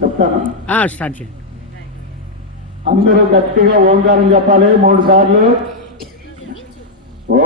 చెప్తాను. స్టార్ట్ చేయండి. అందరూ గట్టిగా ఓంకారం చెప్పాలి మూడు సార్లు. ఓ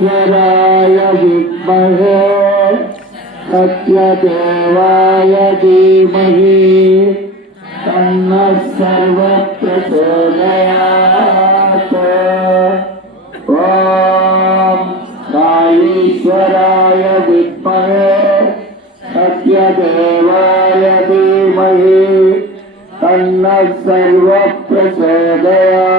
ஈஸ்வராய வித்மகே சத்யதேவாய தீமகி தன்ன சர்வ பிரச்சோதயாத் ஓம் சாயீஸ்வராய வித்மகே சத்யதேவாய தீமகி தன்ன சர்வ பிரச்சோதயாத்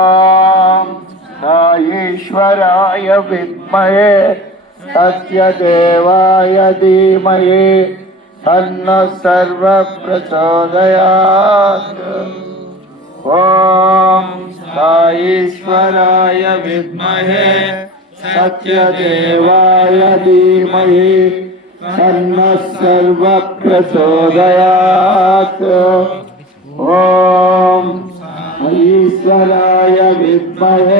साईश्वराय विद्महे सत्यदेवाय धीमहि तन्नः सर्वप्रचोदयात् ॐ साईश्वराय विद्महे सत्यदेवाय धीमहि तन्नः सर्वप्रचोदयात् ॐ ईश्वराय विद्महे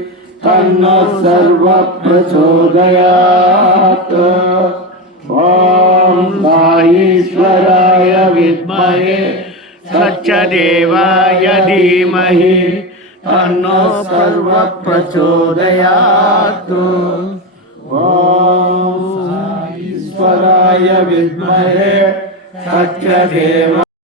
तन्नः सर्वप्रचोदयात् ॐ साईश्वराय विद्महे सत्यदेवाय धीमहि तन्नो सर्वप्रचोदयात् ॐ ईश्वराय विद्महे सत्यदेव